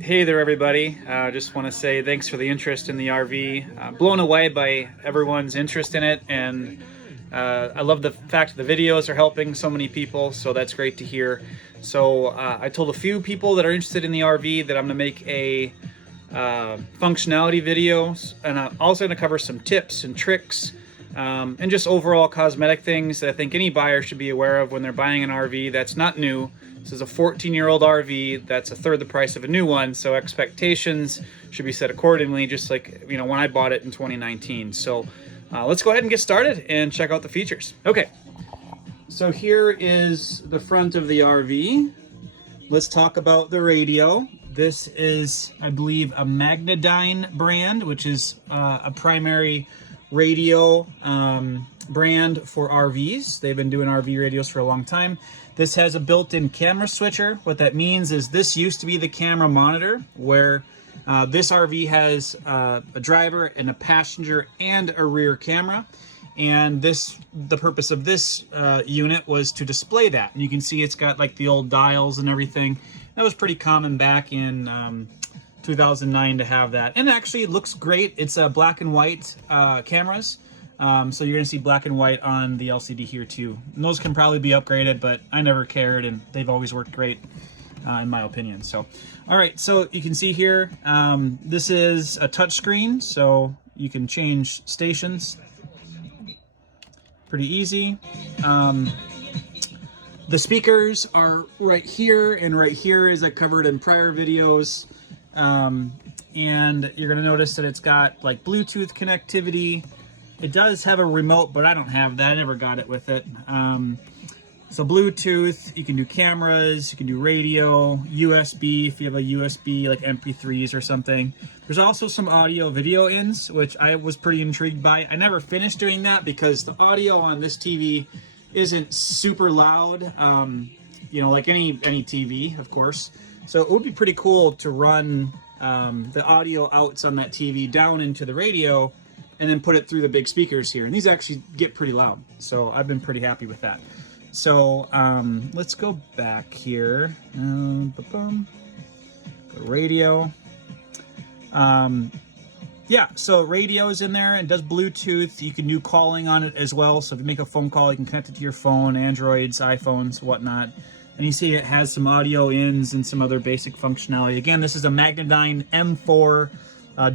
Hey there, everybody. Just want to say thanks for the interest in the RV. Blown away by everyone's interest in it, and I love the fact the videos are helping so many people, so that's great to hear. So I told a few people that are interested in the RV that I'm going to make a functionality video, and I'm also going to cover some tips and tricks and just overall cosmetic things that I think any buyer should be aware of when they're buying an RV that's not new. This is a 14-year-old RV that's a third the price of a new one, so expectations should be set accordingly, just like when I bought it in 2019. So let's go ahead and get started and check out the features. Okay, so here is the front of the RV. Let's talk about the radio. This is, I believe, a Magnadyne brand, which is a primary radio brand for RVs. They've been doing RV radios for a long time. This has a built-in camera switcher. What that means is this used to be the camera monitor, where this RV has a driver and a passenger and a rear camera. And the purpose of this unit was to display that. And you can see it's got like the old dials and everything. That was pretty common back in 2009 to have that. And actually it looks great. It's black and white cameras. So you're gonna see black and white on the LCD here too. And those can probably be upgraded, but I never cared, and they've always worked great in my opinion. So, all right, so you can see here, this is a touch screen, so you can change stations. Pretty easy. The speakers are right here and right here, as I covered in prior videos. And you're gonna notice that it's got like Bluetooth connectivity. It does have a remote, but I don't have that. I never got it with it. So Bluetooth, you can do cameras, you can do radio, USB if you have a USB like MP3s or something. There's also some audio video ins, which I was pretty intrigued by. I never finished doing that because the audio on this TV isn't super loud, like any TV, of course. So it would be pretty cool to run the audio outs on that TV down into the radio and then put it through the big speakers here. And these actually get pretty loud. So I've been pretty happy with that. So let's go back here. Go to radio. Yeah, so radio is in there and does Bluetooth. You can do calling on it as well. So if you make a phone call, you can connect it to your phone, Androids, iPhones, whatnot. And you see it has some audio ins and some other basic functionality. Again, this is a Magnadyne M4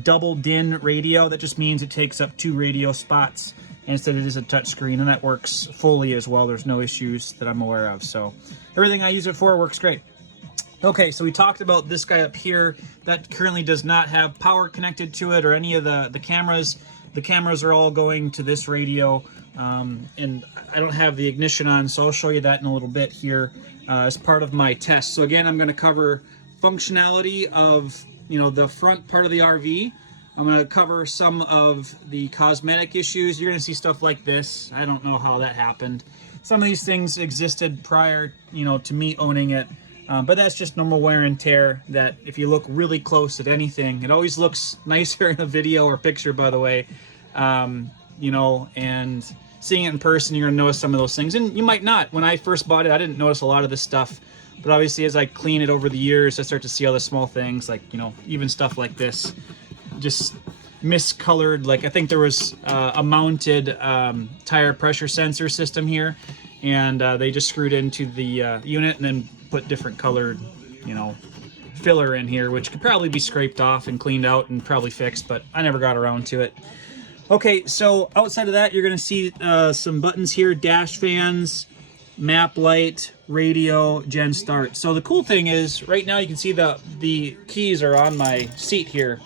double DIN radio. That just means it takes up 2 radio spots instead it is a touch screen, and that works fully as well. There's no issues that I'm aware of. So everything I use it for works great. Okay, so we talked about this guy up here that currently does not have power connected to it or any of the cameras. The cameras are all going to this radio, and I don't have the ignition on, so I'll show you that in a little bit here as part of my test. So again, I'm going to cover functionality of the front part of the RV. I'm going to cover some of the cosmetic issues. You're going to see stuff like this. I don't know how that happened. Some of these things existed prior, to me owning it. But that's just normal wear and tear that if you look really close at anything, it always looks nicer in a video or picture, by the way. And seeing it in person, you're going to notice some of those things. And you might not. When I first bought it, I didn't notice a lot of this stuff. But obviously, as I clean it over the years, I start to see all the small things, like, even stuff like this. Just miscolored. Like, I think there was a mounted tire pressure sensor system here, and they just screwed into the unit and then put different colored, filler in here, which could probably be scraped off and cleaned out and probably fixed, but I never got around to it. Okay, so outside of that, you're going to see some buttons here: dash fans, map light, radio, gen start. So the cool thing is, right now you can see the keys are on my seat here.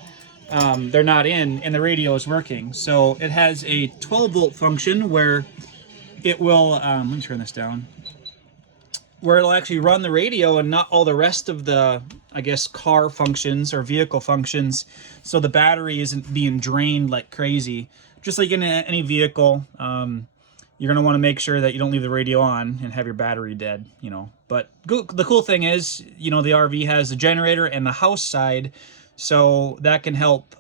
They're not in, and the radio is working. So it has a 12-volt function where it will, let me turn this down, where it'll actually run the radio and not all the rest of the, I guess, car functions or vehicle functions. So the battery isn't being drained like crazy. Just like in any vehicle, you're going to want to make sure that you don't leave the radio on and have your battery dead, But the cool thing is, the RV has the generator and the house side. So that can help,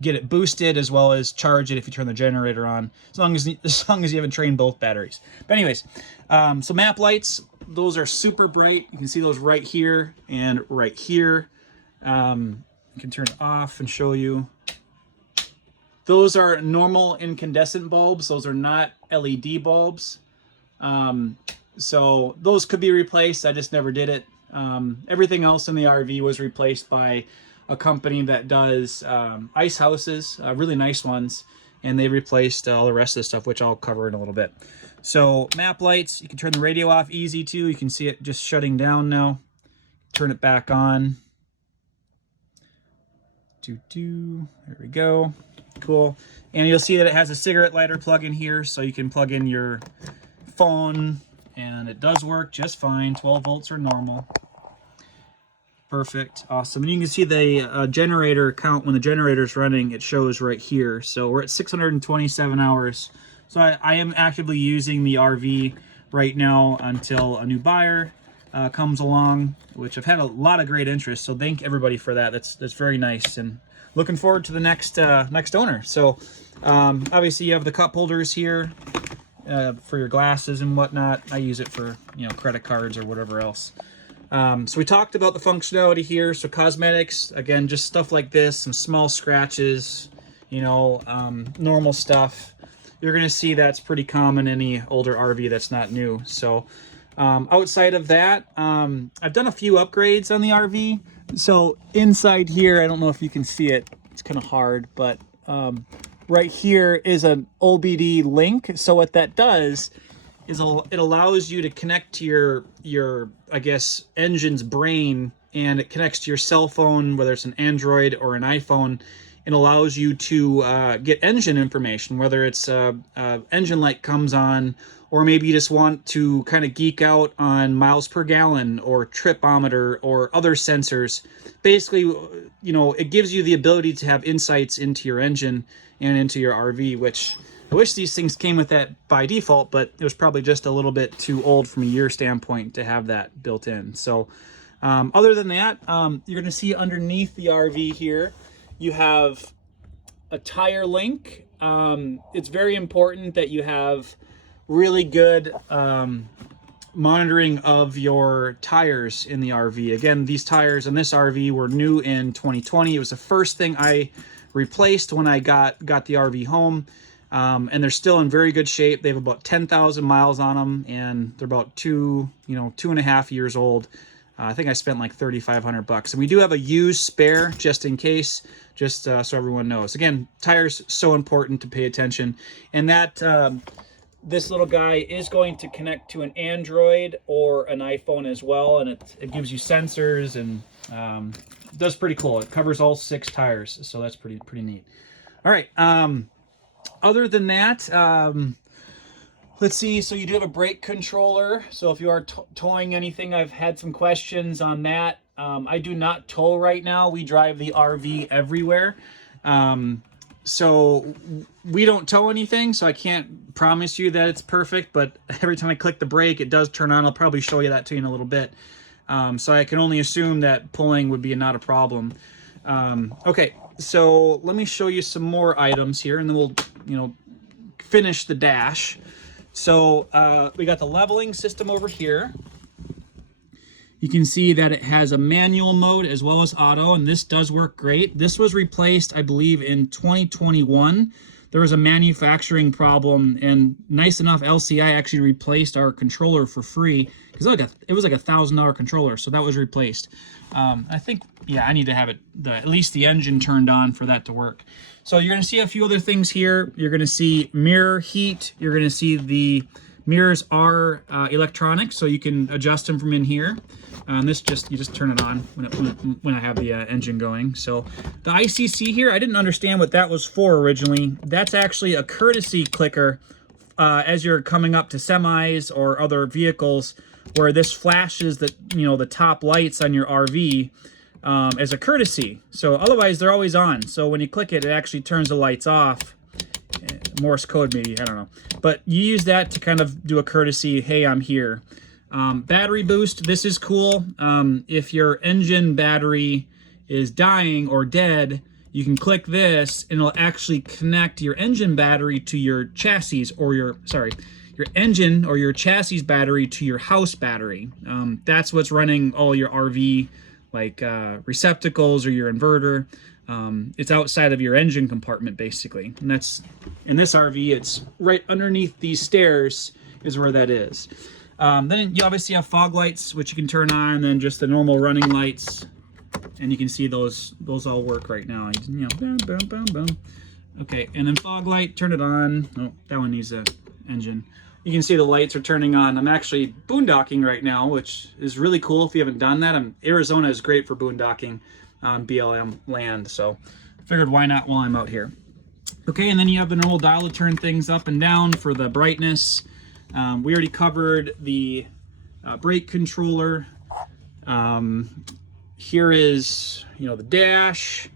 get it boosted as well as charge it if you turn the generator on, as long as you haven't trained both batteries. But anyways, so map lights, those are super bright. You can see those right here and right here. You can turn it off and show you. Those are normal incandescent bulbs. Those are not LED bulbs. So those could be replaced. I just never did it. Everything else in the RV was replaced by a company that does ice houses, really nice ones, and they replaced all the rest of the stuff, which I'll cover in a little bit. So map lights, you can turn the radio off easy too. You can see it just shutting down now. Turn it back on. There we go. Cool. And you'll see that it has a cigarette lighter plug in here, so you can plug in your phone, and it does work just fine. 12 volts are normal. Perfect. Awesome. And you can see the generator count when the generator's running. It shows right here. So we're at 627 hours. So I am actively using the RV right now until a new buyer comes along, which I've had a lot of great interest. So thank everybody for that. That's very nice, and looking forward to the next owner. So obviously you have the cup holders here for your glasses and whatnot. I use it for, you know, credit cards or whatever else. So we talked about the functionality here. So cosmetics, again, just stuff like this, some small scratches, you know, normal stuff. You're going to see that's pretty common in any older RV that's not new. So outside of that, I've done a few upgrades on the RV. So inside here, I don't know if you can see it. It's kind of hard, but right here is an OBD link. So what that does is it allows you to connect to your I guess engine's brain, and it connects to your cell phone, whether it's an Android or an iPhone. It allows you to get engine information, whether it's engine light comes on, or maybe you just want to kind of geek out on miles per gallon or tripometer or other sensors. Basically, you know, it gives you the ability to have insights into your engine and into your RV, which I wish these things came with that by default, but it was probably just a little bit too old from a year standpoint to have that built in. So other than that, you're going to see underneath the RV here, you have a tire link. It's very important that you have really good monitoring of your tires in the RV. Again, these tires in this RV were new in 2020. It was the first thing I replaced when I got the RV home. And they're still in very good shape. They have about 10,000 miles on them, and they're about 2.5 years old. I think I spent like $3,500, and we do have a used spare just in case, just so everyone knows. Again, tires so important to pay attention, and that this little guy is going to connect to an Android or an iPhone as well, and it gives you sensors, and does pretty cool. It covers all 6 tires, so that's pretty neat. All right. Other than that, let's see. So you do have a brake controller. So if you are towing anything, I've had some questions on that. I do not tow right now. We drive the RV everywhere. So we don't tow anything, so I can't promise you that it's perfect, but every time I click the brake, it does turn on. I'll probably show you that to you in a little bit. So I can only assume that pulling would be not a problem. Okay, so let me show you some more items here, and then we'll, finish the dash. So we got the leveling system over here. You can see that it has a manual mode as well as auto, and this does work great. This was replaced, I believe, in 2021. There was a manufacturing problem, and nice enough, LCI actually replaced our controller for free, because it was like a $1,000 controller, so that was replaced. I think, yeah, I need to have at least the engine turned on for that to work. So you're going to see a few other things here. You're going to see mirror heat. You're going to see the mirrors are electronic, so you can adjust them from in here. You just turn it on when I have the engine going. So the ICC here, I didn't understand what that was for originally. That's actually a courtesy clicker as you're coming up to semis or other vehicles, where this flashes the top lights on your RV as a courtesy. So otherwise they're always on. So when you click it, it actually turns the lights off. Morse code maybe, I don't know. But you use that to kind of do a courtesy, hey, I'm here. Battery boost, this is cool. If your engine battery is dying or dead, you can click this and it'll actually connect your engine battery to your chassis, or your engine or your chassis battery to your house battery. That's what's running all your RV like receptacles or your inverter. It's outside of your engine compartment basically, and that's in this RV. It's right underneath these stairs is where that is. Then you obviously have fog lights, which you can turn on, and then just the normal running lights, and you can see those all work right now. You know, boom, boom, boom, boom. Okay, and then fog light, turn it on. Oh, that one needs a engine. You can see the lights are turning on. I'm actually boondocking right now, which is really cool if you haven't done that. Arizona is great for boondocking on BLM land, so I figured why not while I'm out here. Okay, and then you have the normal dial to turn things up and down for the brightness. We already covered the brake controller. Here is, the dash.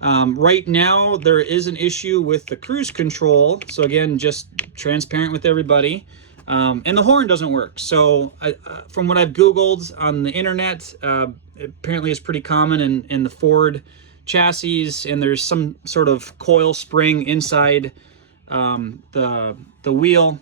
Right now there is an issue with the cruise control, so again, just transparent with everybody. And the horn doesn't work. So from what I've Googled on the internet, apparently it's pretty common in the Ford chassis, and there's some sort of coil spring inside the wheel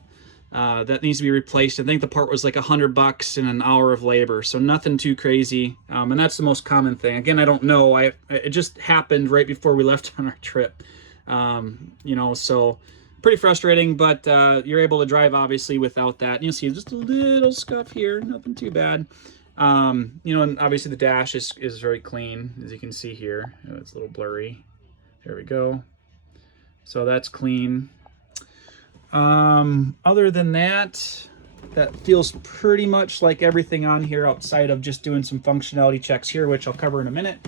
that needs to be replaced. I think the part was like $100 and an hour of labor, so nothing too crazy. And that's the most common thing. Again, I don't know. It just happened right before we left on our trip. So pretty frustrating, but you're able to drive obviously without that. You'll see just a little scuff here, nothing too bad. And obviously the dash is very clean, as you can see here. It's a little blurry. There we go. So that's clean. Other than that, that feels pretty much like everything on here outside of just doing some functionality checks here, which I'll cover in a minute.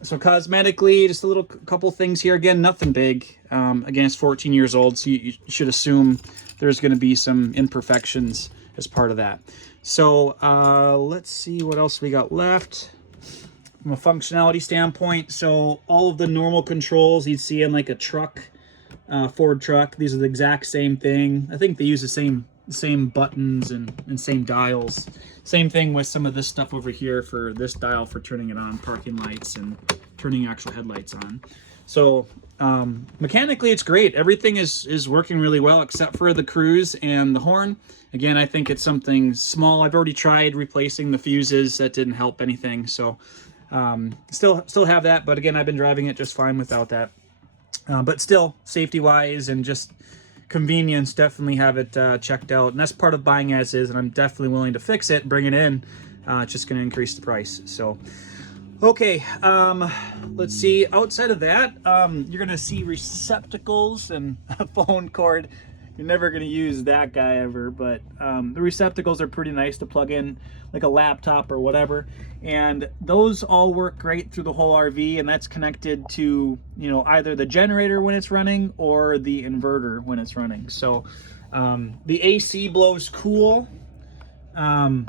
So cosmetically, just a couple things here. Again, nothing big. Again, it's 14 years old, so you should assume there's going to be some imperfections as part of that. So let's see what else we got left from a functionality standpoint. So all of the normal controls you'd see in like a truck, Ford truck, these are the exact same thing. I think they use the same buttons and same dials. Same thing with some of this stuff over here for this dial for turning it on, parking lights, and turning actual headlights on. So mechanically it's great. Everything is working really well except for the cruise and the horn. Again, I think it's something small. I've already tried replacing the fuses. That didn't help anything. So still have that, but again, I've been driving it just fine without that. But still, safety-wise and just convenience, definitely have it checked out. And that's part of buying as is, and I'm definitely willing to fix it and bring it in. It's just going to increase the price. So, okay, let's see. Outside of that, you're going to see receptacles and a phone cord. You're never going to use that guy ever, but the receptacles are pretty nice to plug in like a laptop or whatever, and those all work great through the whole RV, and that's connected to either the generator when it's running or the inverter when it's running. So the AC blows cool. Let's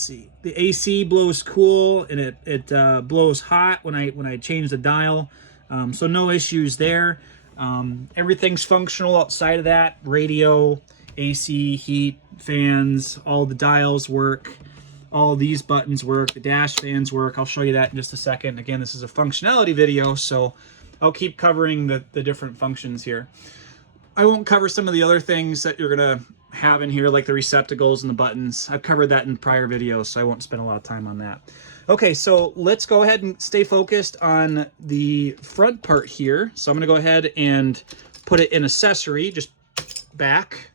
see, the AC blows cool, and it blows hot when I change the dial, so no issues there. Everything's functional outside of that. Radio, AC, heat, fans, all the dials work. All these buttons work. The dash fans work. I'll show you that in just a second. Again, this is a functionality video, so I'll keep covering the different functions here. I won't cover some of the other things that you're going to have in here, like the receptacles and the buttons. I've covered that in prior videos, so I won't spend a lot of time on that. Okay, so let's go ahead and stay focused on the front part here. So I'm going to go ahead and put it in accessory, just back.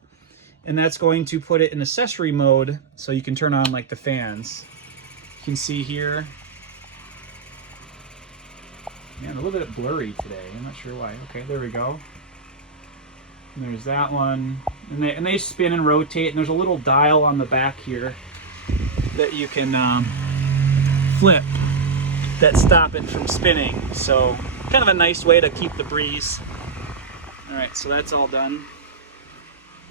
And that's going to put it in accessory mode, so you can turn on like the fans. You can see here. Man, a little bit blurry today. I'm not sure why. Okay, there we go. And there's that one. And they spin and rotate, and there's a little dial on the back here that you can flip that stop it from spinning. So kind of a nice way to keep the breeze. All right, so that's all done.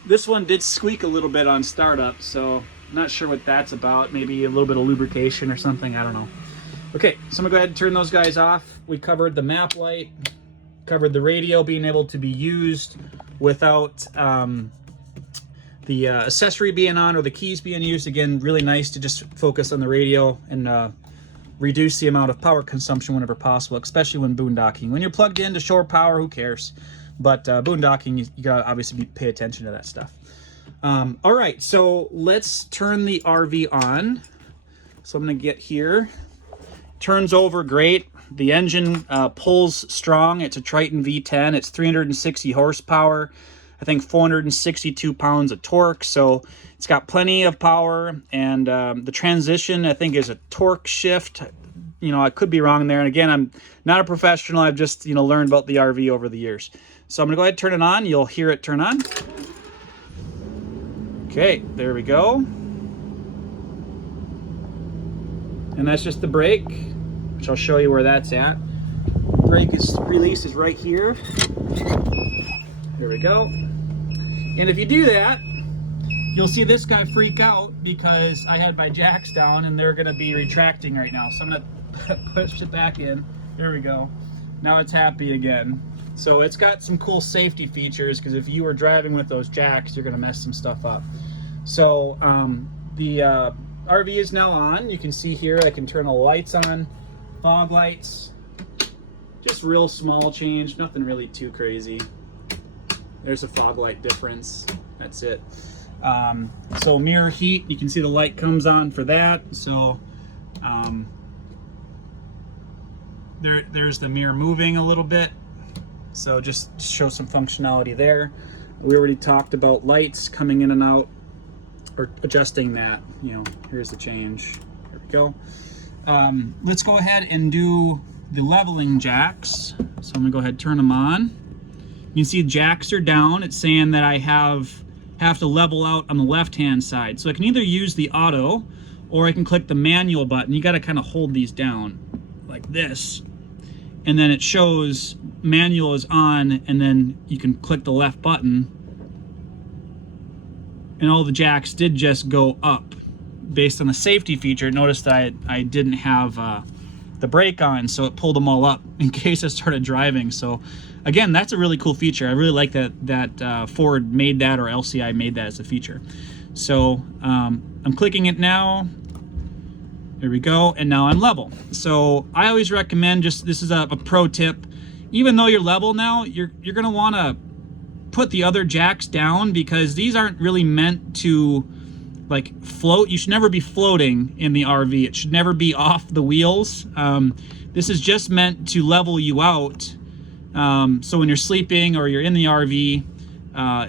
This one did squeak a little bit on startup, so I'm not sure what that's about. Maybe a little bit of lubrication or something, I don't know. Okay, so I'm gonna go ahead and turn those guys off. We covered the map light, covered the radio being able to be used without the accessory being on or the keys being used. Again, really nice to just focus on the radio and reduce the amount of power consumption whenever possible, especially when boondocking. When you're plugged into shore power, who cares? But boondocking, you gotta obviously pay attention to that stuff. All right, so let's turn the RV on. So I'm gonna get here. Turns over great. The engine pulls strong. It's a Triton V10. It's 360 horsepower. I think 462 pounds of torque. So it's got plenty of power. And the transmission, I think, is a torque shift. You know, I could be wrong there. And again, I'm not a professional. I've just, you know, learned about the RV over the years. So I'm gonna go ahead and turn it on. You'll hear it turn on. Okay, there we go. And that's just the brake, which I'll show you where that's at. Brake is release is right here. There we go. And if you do that, you'll see this guy freak out because I had my jacks down and they're gonna be retracting right now. So I'm gonna push it back in. There we go. Now it's happy again. So it's got some cool safety features because if you were driving with those jacks, you're gonna mess some stuff up. So the RV is now on. You can see here I can turn the lights on, fog lights, just real small change, nothing really too crazy. There's a fog light difference, that's it. So mirror heat, you can see the light comes on for that. So there's the mirror moving a little bit. So just show some functionality there. We already talked about lights coming in and out, or adjusting that. You know, here's the change. There we go. Let's go ahead and do the leveling jacks. So I'm gonna go ahead and turn them on. You can see jacks are down. It's saying that I have to level out on the left-hand side. So I can either use the auto or I can click the manual button. You gotta kind of hold these down like this. And then it shows manual is on, and then you can click the left button. And all the jacks did just go up based on a safety feature. Notice that I didn't have the brake on, so it pulled them all up in case I started driving. So again, that's a really cool feature. I really like that Ford made that, or LCI made that as a feature. So I'm clicking it now. There we go, and now I'm level. So I always recommend, this is a pro tip, even though you're level now, you're gonna wanna put the other jacks down because these aren't really meant to like float. You should never be floating in the RV. It should never be off the wheels. This is just meant to level you out. So when you're sleeping or you're in the RV,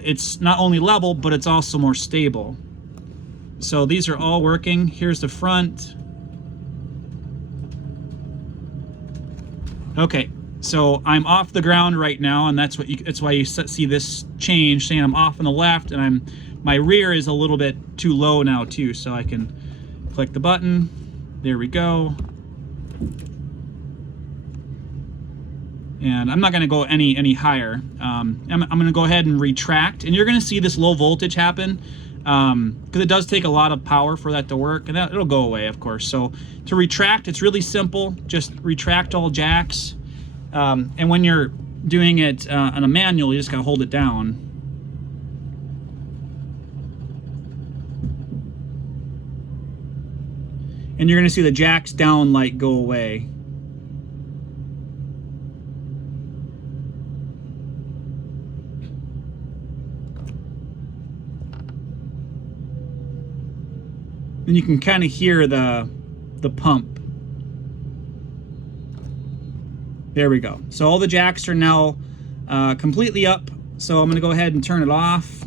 it's not only level, but it's also more stable. So these are all working. Here's the front. Okay, so I'm off the ground right now, and that's why you see this change, saying I'm off on the left, and my rear is a little bit too low now too, so I can click the button. There we go. And I'm not going to go any higher. I'm going to go ahead and retract, and you're going to see this low voltage happen because it does take a lot of power for that to work, and it'll go away, of course. So to retract, it's really simple. Just retract all jacks, and when you're doing it on a manual, you just got to hold it down. And you're going to see the jacks down light go away. And you can kind of hear the pump. There we go. So all the jacks are now completely up. So I'm going to go ahead and turn it off,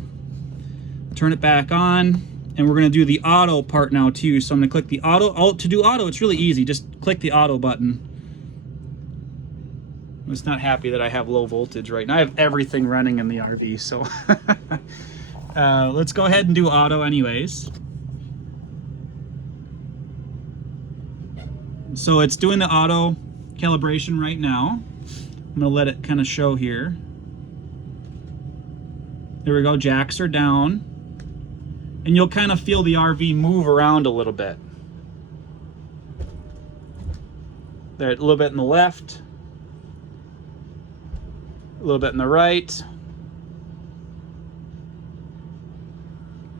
turn it back on, and we're going to do the auto part now too. So I'm going to click the auto. To do auto, it's really easy. Just click the auto button. I'm just not happy that I have low voltage right now. I have everything running in the RV, so let's go ahead and do auto anyways. So it's doing the auto calibration right now. I'm gonna let it kind of show here. There we go, jacks are down. And you'll kind of feel the RV move around a little bit. There, a little bit in the left, a little bit in the right.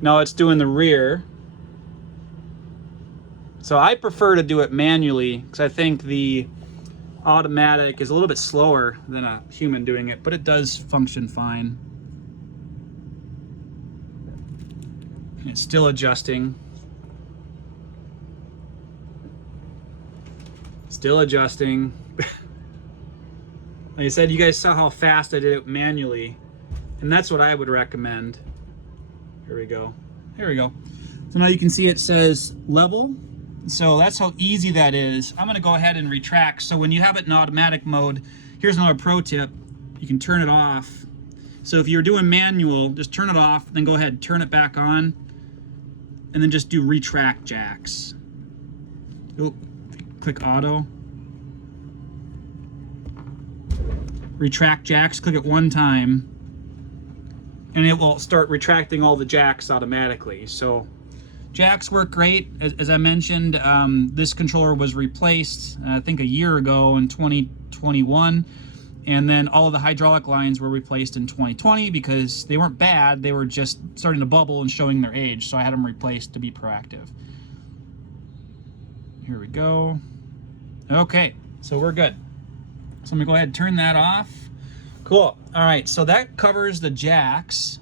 Now it's doing the rear. So I prefer to do it manually because I think the automatic is a little bit slower than a human doing it, but it does function fine. And it's still adjusting. Still adjusting. Like I said, you guys saw how fast I did it manually, and that's what I would recommend. Here we go. Here we go. So now you can see it says level. So that's how easy that is. I'm gonna go ahead and retract. So when you have it in automatic mode, here's another pro tip. You can turn it off. So if you're doing manual, just turn it off, then go ahead, turn it back on, and then just do retract jacks. Oh, click auto. Retract jacks, click it one time, and it will start retracting all the jacks automatically. So jacks work great. As I mentioned, this controller was replaced, I think a year ago in 2021, and then all of the hydraulic lines were replaced in 2020 because they weren't bad, they were just starting to bubble and showing their age, so I had them replaced to be proactive. Here we go. Okay, so we're good. So I'm gonna go ahead and turn that off. Cool. All right, so that covers the jacks.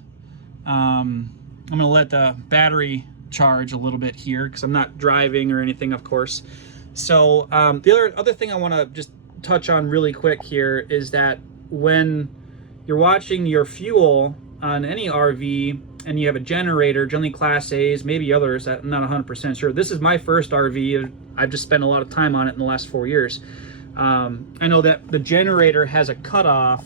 I'm gonna let the battery charge a little bit here because I'm not driving or anything, of course. So the other thing I want to just touch on really quick here is that when you're watching your fuel on any RV and you have a generator, generally Class A's, maybe others, I'm not 100% sure. This is my first RV. I've just spent a lot of time on it in the last 4 years. I know that the generator has a cutoff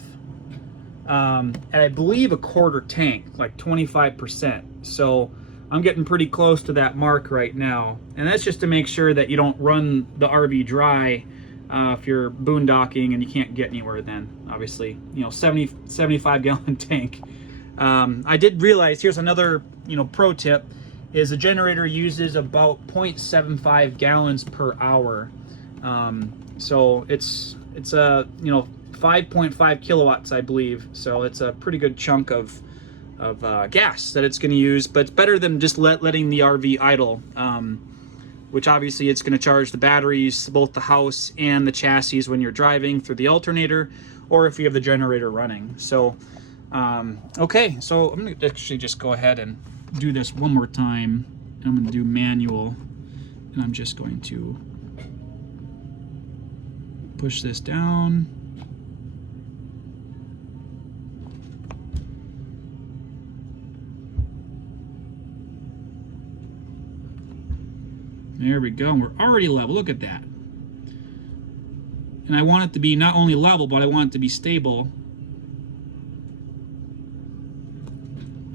at I believe a quarter tank, like 25%. So I'm getting pretty close to that mark right now. And that's just to make sure that you don't run the RV dry if you're boondocking and you can't get anywhere then. Obviously, 75 gallon tank. I did realize, here's another, pro tip, is the generator uses about 0.75 gallons per hour. So it's a 5.5 kilowatts, I believe. So it's a pretty good chunk of gas that it's going to use, but it's better than just letting the RV idle, which obviously it's going to charge the batteries, both the house and the chassis when you're driving through the alternator, or if you have the generator running. So okay, so I'm going to actually just go ahead and do this one more time. I'm going to do manual, and I'm just going to push this down. There we go, and we're already level. Look at that. And I want it to be not only level, but I want it to be stable.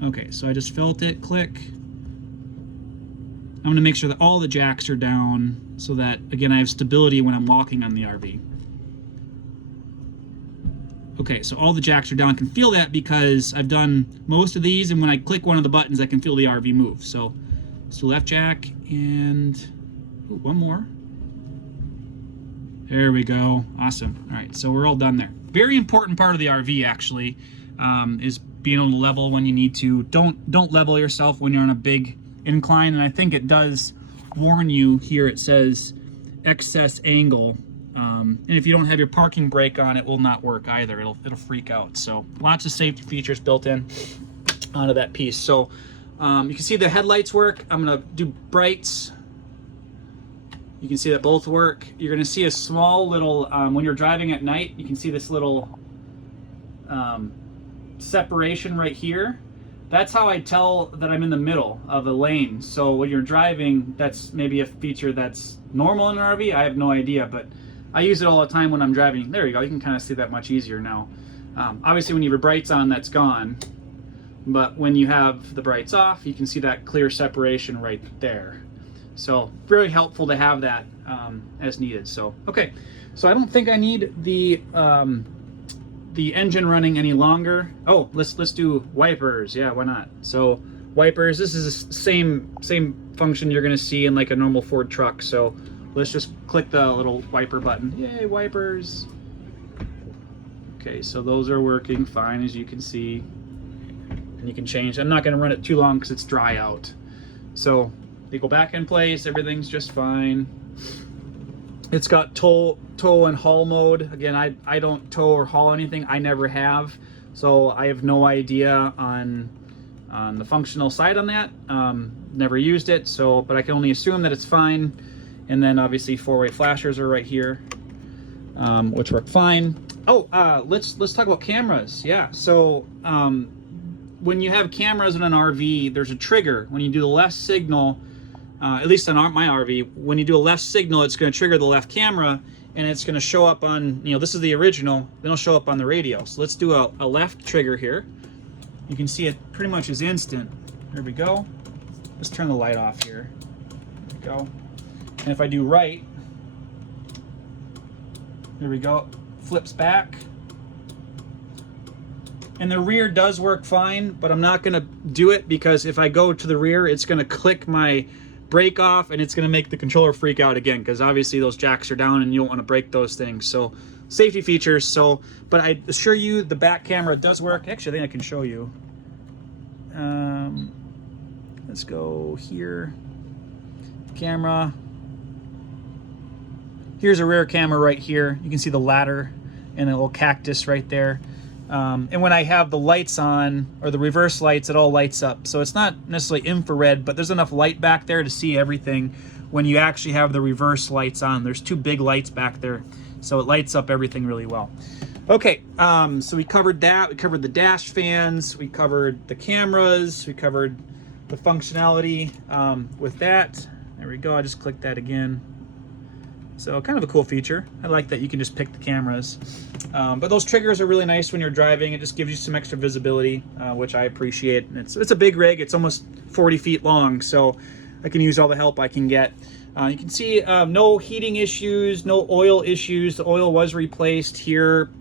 Okay, so I just felt it, click. I'm gonna make sure that all the jacks are down so that, again, I have stability when I'm walking on the RV. Okay, so all the jacks are down. I can feel that because I've done most of these, and when I click one of the buttons, I can feel the RV move. So left jack, and ooh, one more. There we go. Awesome. All right, so we're all done there. Very important part of the RV, actually, is being able to level when you need to. Don't level yourself when you're on a big incline, and I think it does warn you here. It says excess angle. And if you don't have your parking brake on, it will not work either. It'll freak out. So lots of safety features built in onto that piece. So you can see the headlights work. I'm gonna do brights. You can see that both work. You're gonna see a small little, when you're driving at night, you can see this little separation right here. That's how I tell that I'm in the middle of a lane. So when you're driving, that's maybe a feature that's normal in an RV. I have no idea, but I use it all the time when I'm driving. There you go, you can kind of see that much easier now. Obviously when you have your brights on, that's gone. But when you have the brights off, you can see that clear separation right there. So very helpful to have that as needed. So, okay, so I don't think I need the engine running any longer. Oh, let's do wipers. Yeah, why not? So wipers, this is the same function you're gonna see in like a normal Ford truck. So let's just click the little wiper button. Yay, wipers. Okay, so those are working fine, as you can see. And you can change. I'm not gonna run it too long because it's dry out. So They go back in place, everything's just fine. It's got tow and haul mode. Again, I don't tow or haul anything. I never have, so I have no idea on the functional side on that. Never used it, so but I can only assume that it's fine. And then obviously 4-way flashers are right here, which work fine. Oh, let's talk about cameras. Yeah, so when you have cameras in an RV, there's a trigger. When you do the left signal, at least on my RV, when you do a left signal, it's going to trigger the left camera, and it's going to show up on, this is the original, then it'll show up on the radio. So let's do a left trigger here. You can see it pretty much is instant. There we go. Let's turn the light off here. There we go. And if I do right, there we go, flips back. And the rear does work fine, but I'm not gonna do it because if I go to the rear, it's gonna click my brake off and it's gonna make the controller freak out again, because obviously those jacks are down and you don't wanna break those things. So safety features, but I assure you the back camera does work. Actually, I think I can show you. Let's go here, camera. Here's a rear camera right here. You can see the ladder and a little cactus right there. And when I have the lights on, or the reverse lights, it all lights up. So it's not necessarily infrared, but there's enough light back there to see everything when you actually have the reverse lights on. There's 2 big lights back there, so it lights up everything really well. Okay, so we covered that. We covered the dash fans. We covered the cameras. We covered the functionality with that. There we go. I just clicked that again. So kind of a cool feature. I like that you can just pick the cameras. But those triggers are really nice when you're driving. It just gives you some extra visibility, which I appreciate. And it's a big rig. It's almost 40 feet long, so I can use all the help I can get. You can see no heating issues, no oil issues. The oil was replaced here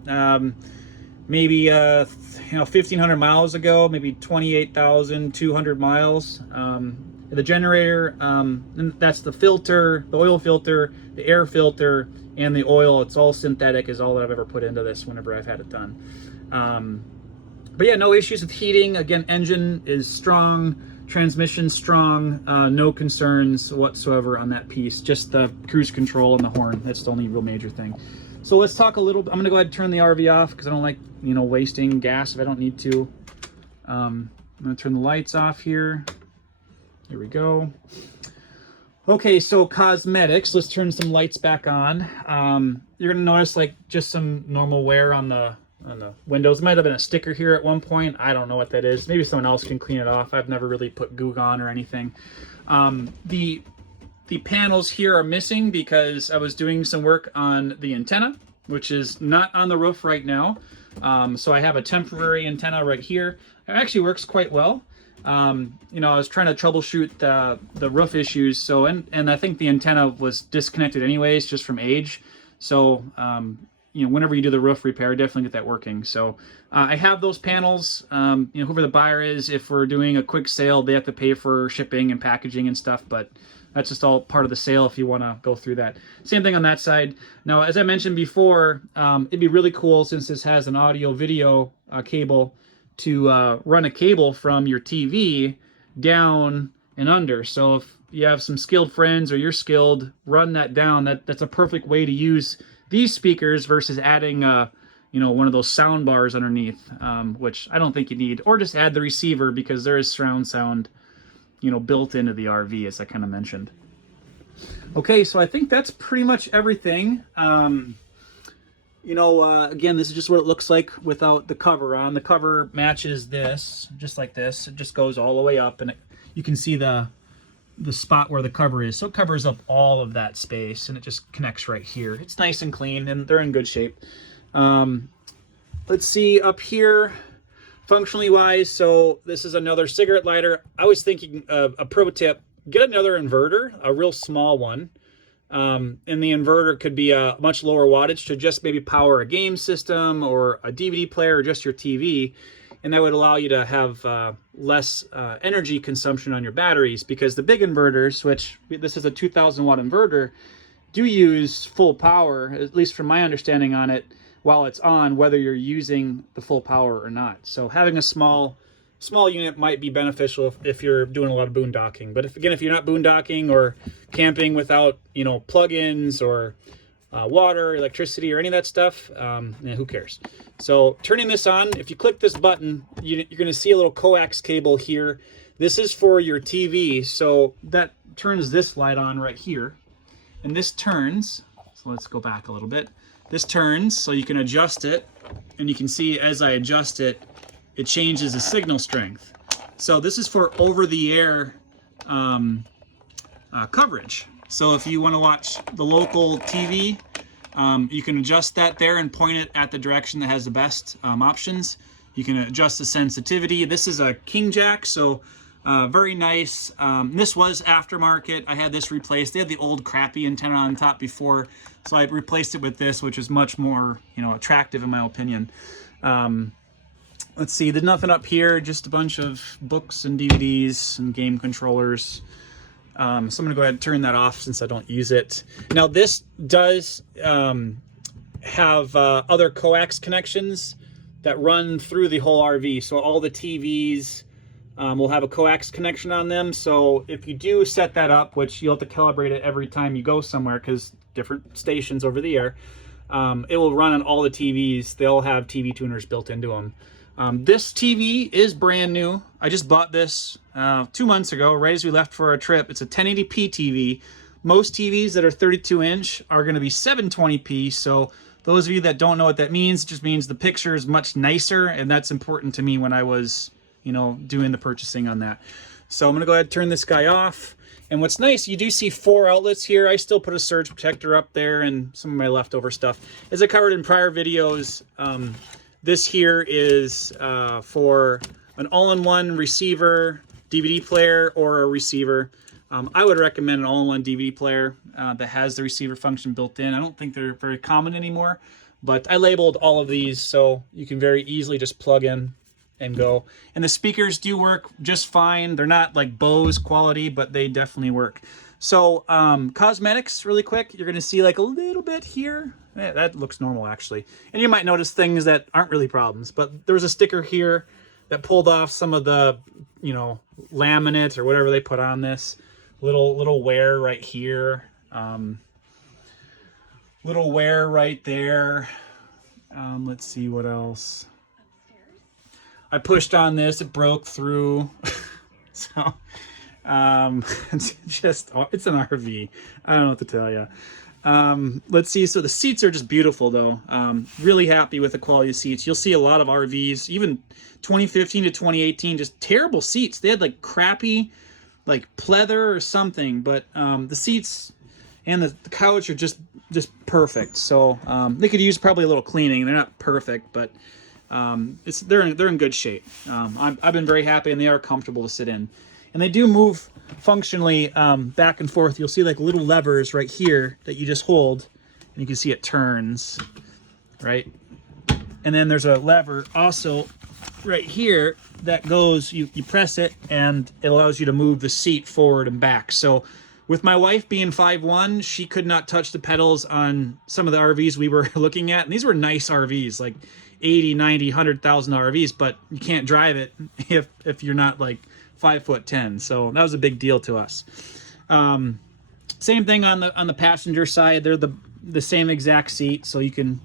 maybe 1,500 miles ago, maybe 28,200 miles. The generator, that's the filter, the oil filter, the air filter, and the oil. It's all synthetic is all that I've ever put into this whenever I've had it done. But yeah, no issues with heating. Again, engine is strong, transmission strong, no concerns whatsoever on that piece. Just the cruise control and the horn. That's the only real major thing. So let's talk a little bit. I'm gonna go ahead and turn the RV off because I don't like, wasting gas if I don't need to. I'm gonna turn the lights off here. Here we go. Okay, so cosmetics. Let's turn some lights back on. You're gonna notice like just some normal wear on the windows. There might have been a sticker here at one point. I don't know what that is. Maybe someone else can clean it off. I've never really put Goog on or anything. The panels here are missing because I was doing some work on the antenna, which is not on the roof right now. So I have a temporary antenna right here. It actually works quite well. I was trying to troubleshoot the roof issues. So, and I think the antenna was disconnected anyways, just from age. So, whenever you do the roof repair, definitely get that working. So I have those panels. Whoever the buyer is, if we're doing a quick sale, they have to pay for shipping and packaging and stuff, but that's just all part of the sale if you want to go through that. Same thing on that side. Now, as I mentioned before, it'd be really cool, since this has an audio video cable, to run a cable from your TV down and under. So if you have some skilled friends or you're skilled, run that down. That's a perfect way to use these speakers versus adding one of those sound bars underneath, which I don't think you need, or just add the receiver because there is surround sound built into the RV, as I kind of mentioned. Okay, so I think that's pretty much everything. Again, this is just what it looks like without the cover on. The cover matches this, just like this. It just goes all the way up, and you can see the spot where the cover is. So it covers up all of that space, and it just connects right here. It's nice and clean, and they're in good shape. Let's see up here. Functionally wise, so this is another cigarette lighter. I was thinking of a pro tip: get another inverter, a real small one. And the inverter could be a much lower wattage to just maybe power a game system or a DVD player or just your TV. And that would allow you to have less energy consumption on your batteries, because the big inverters, which this is a 2,000 watt inverter, do use full power, at least from my understanding on it, while it's on, whether you're using the full power or not. So having a small small unit might be beneficial if you're doing a lot of boondocking. But if you're not boondocking or camping without, you know, plugins or water, electricity, or any of that stuff, who cares? So turning this on, if you click this button, you're going to see a little coax cable here. This is for your TV. So that turns this light on right here. And this turns, so let's go back a little bit. This turns so you can adjust it. And you can see as I adjust it, it changes the signal strength. So this is for over-the-air coverage. So if you want to watch the local TV, you can adjust that there and point it at the direction that has the best options. You can adjust the sensitivity. This is a King Jack, so very nice. This was aftermarket. I had this replaced. They had the old crappy antenna on top before, so I replaced it with this, which is much more, you know, attractive in my opinion. Let's see, there's nothing up here, just a bunch of books and DVDs and game controllers. So I'm gonna go ahead and turn that off since I don't use it. Now this does have other coax connections that run through the whole RV. So all the TVs will have a coax connection on them. So if you do set that up, which you'll have to calibrate it every time you go somewhere because different stations over the air, it will run on all the TVs. They'll have TV tuners built into them. This TV is brand new. I just bought this 2 months ago, right as we left for our trip. It's a 1080p TV. Most TVs that are 32-inch are going to be 720p. So those of you that don't know what that means, it just means the picture is much nicer, and that's important to me when I was, you know, doing the purchasing on that. So I'm going to go ahead and turn this guy off. And what's nice, you do see 4 outlets here. I still put a surge protector up there and some of my leftover stuff. As I covered in prior videos, this here is for an all-in-one receiver, DVD player, or a receiver. I would recommend an all-in-one DVD player that has the receiver function built in. I don't think they're very common anymore, but I labeled all of these so you can very easily just plug in and go. And the speakers do work just fine. They're not like Bose quality, but they definitely work. So cosmetics, really quick, you're gonna see like a little bit here. Yeah, that looks normal actually. And you might notice things that aren't really problems, but there was a sticker here that pulled off some of the, you know, laminate or whatever they put on this. Little wear right here. Little wear right there. Let's see what else. I pushed on this, it broke through. So it's just, it's an RV. I don't know what to tell you. Let's see. So the seats are just beautiful though. Really happy with the quality of seats. You'll see a lot of RVs, even 2015 to 2018, just terrible seats. They had like crappy, like pleather or something, but the seats and the couch are just perfect. So they could use probably a little cleaning. They're not perfect, but they're in good shape. I've been very happy, and they are comfortable to sit in. And they do move functionally back and forth. You'll see like little levers right here that you just hold, and you can see it turns, right? And then there's a lever also right here that goes, you press it, and it allows you to move the seat forward and back. So with my wife being 5'1", she could not touch the pedals on some of the RVs we were looking at. And these were nice RVs, like 80, 90, 100,000 RVs, but you can't drive it if you're not like 5'10". So that was a big deal to us. Same thing on the passenger side. They're the same exact seat, so you can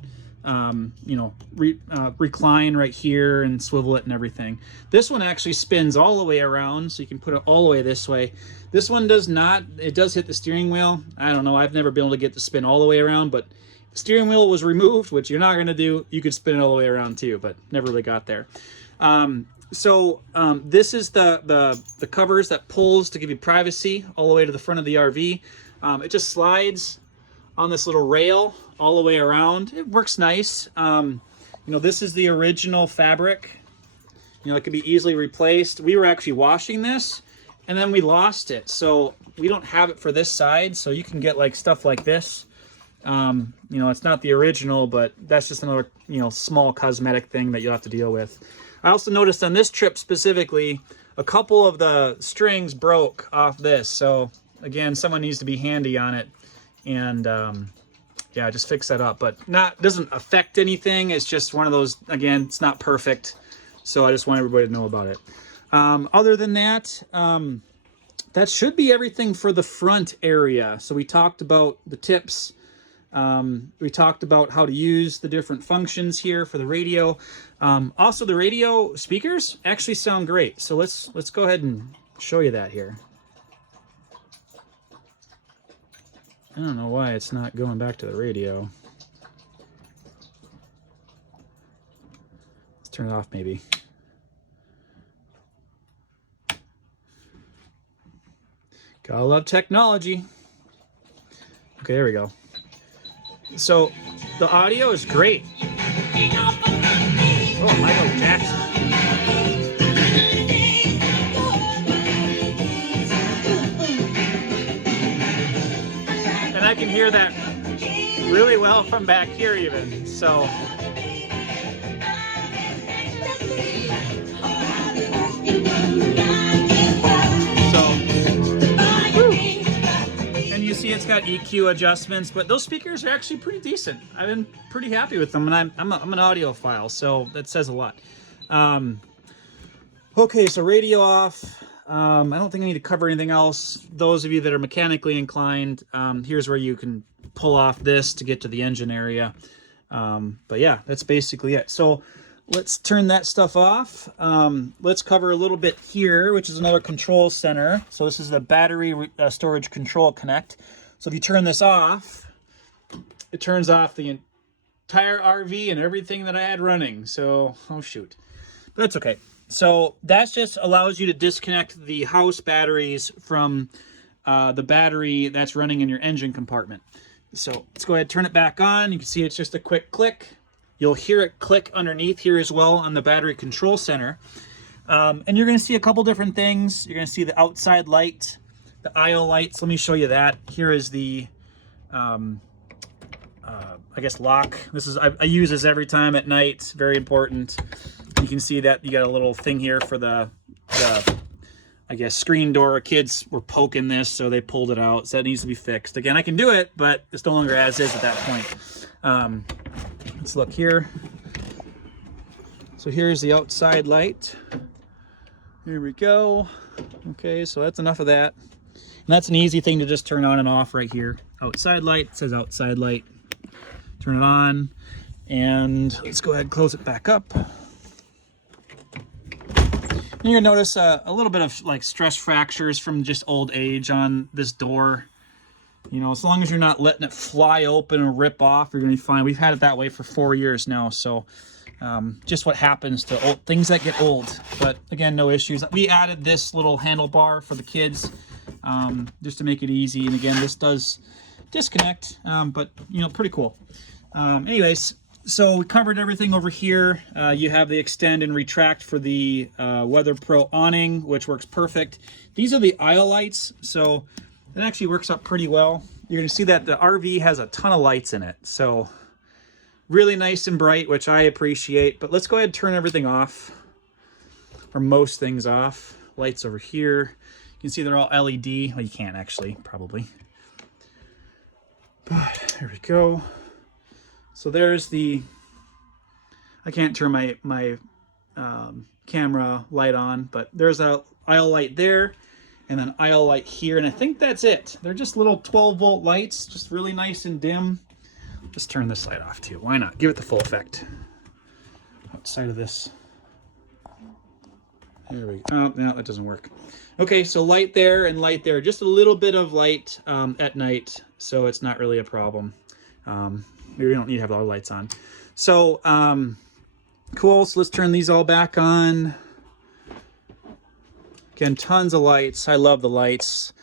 recline right here and swivel it and everything. This one actually spins all the way around, so you can put it all the way this way. This one does not. It does hit the steering wheel. I don't know. I've never been able to get the spin all the way around, but if the steering wheel was removed, which you're not going to do, you could spin it all the way around too, but never really got there. This is the covers that pulls to give you privacy all the way to the front of the RV. It just slides on this little rail all the way around. It works nice. This is the original fabric. It could be easily replaced. We were actually washing this, and then we lost it. So we don't have it for this side. So you can get like stuff like this. It's not the original, but that's just another, small cosmetic thing that you'll have to deal with. I also noticed on this trip specifically, a couple of the strings broke off this. So again, someone needs to be handy on it and just fix that up. But doesn't affect anything. It's just one of those, again, it's not perfect. So I just want everybody to know about it. Other than that, that should be everything for the front area. So we talked about the tips. We talked about how to use the different functions here for the radio. Also, the radio speakers actually sound great. So let's go ahead and show you that here. I don't know why it's not going back to the radio. Let's turn it off maybe. Gotta love technology. Okay, there we go. So the audio is great. Oh, Michael Jackson. And I can hear that really well from back here even. So you see it's got EQ adjustments, but those speakers are actually pretty decent. I've been pretty happy with them, and I'm an audiophile, so that says a lot. Okay, so radio off. I don't think I need to cover anything else. Those of you that are mechanically inclined, here's where you can pull off this to get to the engine area. But yeah, that's basically it. So let's turn that stuff off. Let's cover a little bit here, which is another control center. So this is the battery storage control connect. So if you turn this off, it turns off the entire RV and everything that I had running. So, oh shoot, but that's okay. So that just allows you to disconnect the house batteries from the battery that's running in your engine compartment. So let's go ahead and turn it back on. You can see it's just a quick click. You'll hear it click underneath here as well on the battery control center. And you're going to see a couple different things. You're going to see the outside light, the aisle lights. Let me show you that. Here is the, I guess, lock. This is I use this every time at night. It's very important. You can see that you got a little thing here for the I guess, screen door. Kids were poking this, so they pulled it out. So that needs to be fixed. Again, I can do it, but it's no longer as is at that point. Let's look here. So here's the outside light. Here we go. Okay, so that's enough of that. And that's an easy thing to just turn on and off right here. Outside light, it says outside light. Turn it on, and let's go ahead and close it back up. And you're gonna notice a little bit of like stress fractures from just old age on this door. You know, as long as you're not letting it fly open or rip off, you're gonna be fine. We've had it that way for 4 years now, so just what happens to old things that get old. But again, no issues. We added this little handlebar for the kids just to make it easy. And again, this does disconnect, but you know, pretty cool. Anyways, so we covered everything over here. You have the extend and retract for the Weather Pro awning, which works perfect. These are the aisle lights, so it actually works up pretty well. You're gonna see that the RV has a ton of lights in it, so really nice and bright, which I appreciate. But let's go ahead and turn everything off, or most things off. Lights over here. You can see they're all LED. Well, you can't actually, probably. But there we go. So there's the, I can't turn my camera light on, but there's a aisle light there, and then aisle light here, and I think that's it. They're just little 12-volt lights, just really nice and dim. Just turn this light off too. Why not? Give it the full effect. Outside of this. There we go. Oh, no, that doesn't work. Okay, so light there and light there. Just a little bit of light at night, so it's not really a problem. Maybe we don't need to have all the lights on. So, cool. So let's turn these all back on. Again, tons of lights. I love the lights.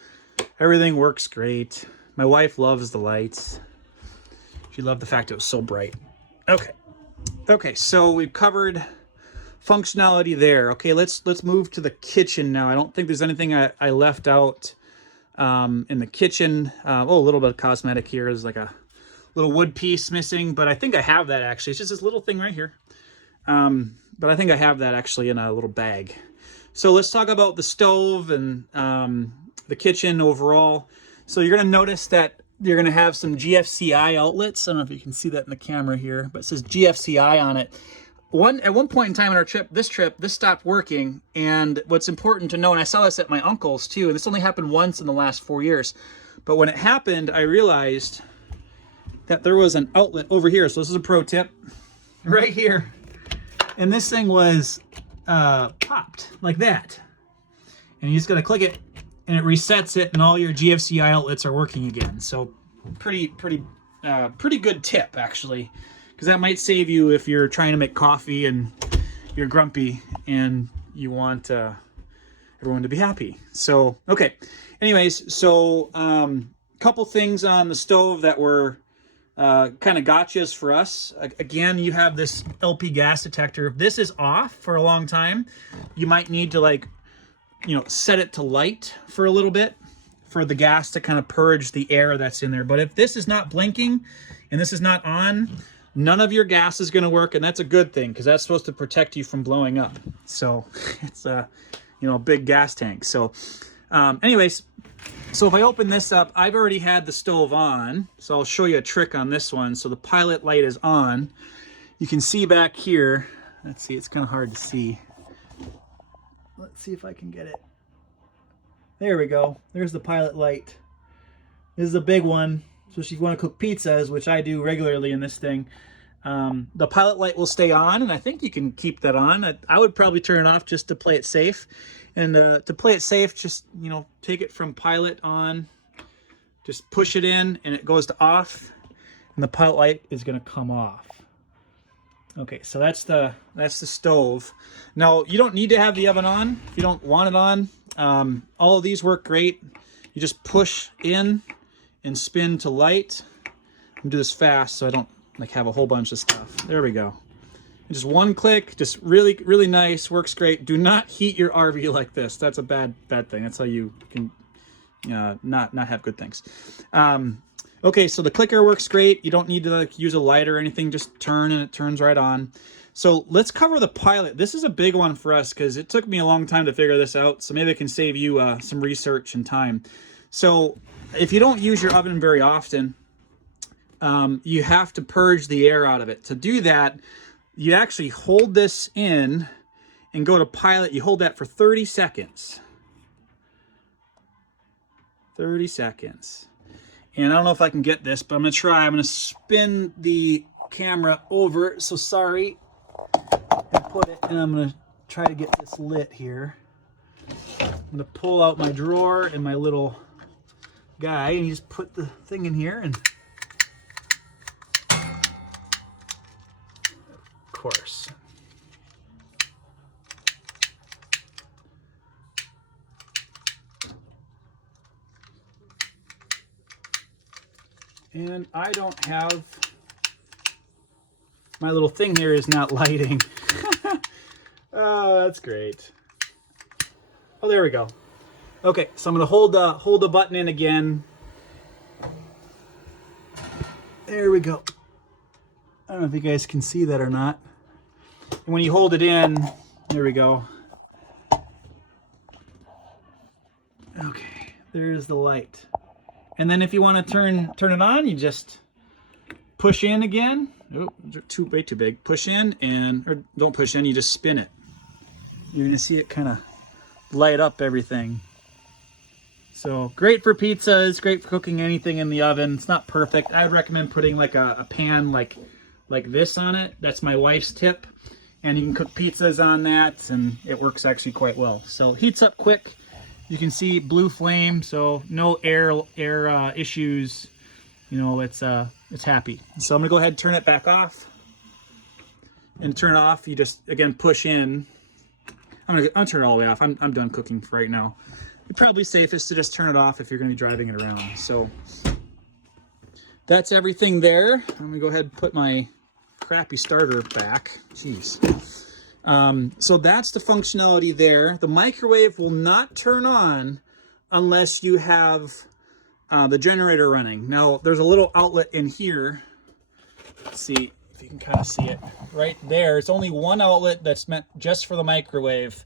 Everything works great. My wife loves the lights. She loved the fact it was so bright. Okay. Okay, so we've covered functionality there. Okay, let's move to the kitchen now. I don't think there's anything I left out in the kitchen. Oh, a little bit of cosmetic here. There's like a little wood piece missing, but I think I have that actually. It's just this little thing right here. But I think I have that actually in a little bag. So let's talk about the stove and the kitchen overall. So you're gonna notice that you're gonna have some GFCI outlets. I don't know if you can see that in the camera here, but it says GFCI on it. at one point in time on our trip, this stopped working. And what's important to know, and I saw this at my uncle's too, and this only happened once in the last 4 years, but when it happened, I realized that there was an outlet over here. So this is a pro tip right here. And this thing was popped like that. And you just gotta click it and it resets it, and all your GFCI outlets are working again. So pretty good tip actually, because that might save you if you're trying to make coffee and you're grumpy and you want everyone to be happy. So, okay. Anyways, so couple things on the stove that were kind of gotchas for us. Again, you have this LP gas detector. If this is off for a long time, you might need to, like, you know, set it to light for a little bit for the gas to kind of purge the air that's in there. But if this is not blinking and this is not on, none of your gas is going to work, and that's a good thing because that's supposed to protect you from blowing up. So it's a, you know, big gas tank. So anyways, so if I open this up, I've already had the stove on, so I'll show you a trick on this one. So the pilot light is on. You can see back here, let's see, it's kind of hard to see. Let's see if I can get it. There we go. There's the pilot light. This is a big one, so if you want to cook pizzas, which I do regularly in this thing, the pilot light will stay on, and I think you can keep that on. I would probably turn it off just to play it safe. And to play it safe, just, you know, take it from pilot on, just push it in, and it goes to off, and the pilot light is going to come off. Okay, so that's the stove. Now, you don't need to have the oven on if you don't want it on. All of these work great. You just push in and spin to light. I'm gonna do this fast so I don't like have a whole bunch of stuff. There we go. Just one click, just really nice, works great. Do not heat your RV like this. That's a bad thing. That's how you can not have good things. Okay, so the clicker works great. You don't need to like use a light or anything. Just turn and it turns right on. So let's cover the pilot. This is a big one for us because it took me a long time to figure this out. So maybe I can save you some research and time. So if you don't use your oven very often, you have to purge the air out of it. To do that, you actually hold this in and go to pilot. You hold that for 30 seconds. 30 seconds. And I don't know if I can get this, but I'm going to try. I'm going to spin the camera over. So sorry. And put it, and I'm going to try to get this lit here. I'm going to pull out my drawer and my little guy, and you just put the thing in here, and of course. And I don't have, my little thing here is not lighting. Oh, that's great. Oh, there we go. Okay, so I'm gonna hold the button in again. There we go. I don't know if you guys can see that or not. And when you hold it in, there we go. Okay, there's the light. And then if you want to turn it on, you just push in again. Oh, way too big. Push in, or don't push in, you just spin it. You're gonna see it kind of light up everything. So great for pizzas, great for cooking anything in the oven. It's not perfect. I would recommend putting like a pan like this on it. That's my wife's tip. And you can cook pizzas on that, and it works actually quite well. So heats up quick. You can see blue flame, so no air issues. You know, it's happy. So I'm gonna go ahead and turn it back off. And turn it off, you just again push in. I'm gonna turn it all the way off. I'm done cooking for right now. It's probably safest to just turn it off if you're gonna be driving it around. So that's everything there. I'm gonna go ahead and put my crappy starter back. Jeez. So that's the functionality there. The microwave will not turn on unless you have the generator running. Now there's a little outlet in here. Let's see if you can kind of see it right there. It's only one outlet that's meant just for the microwave.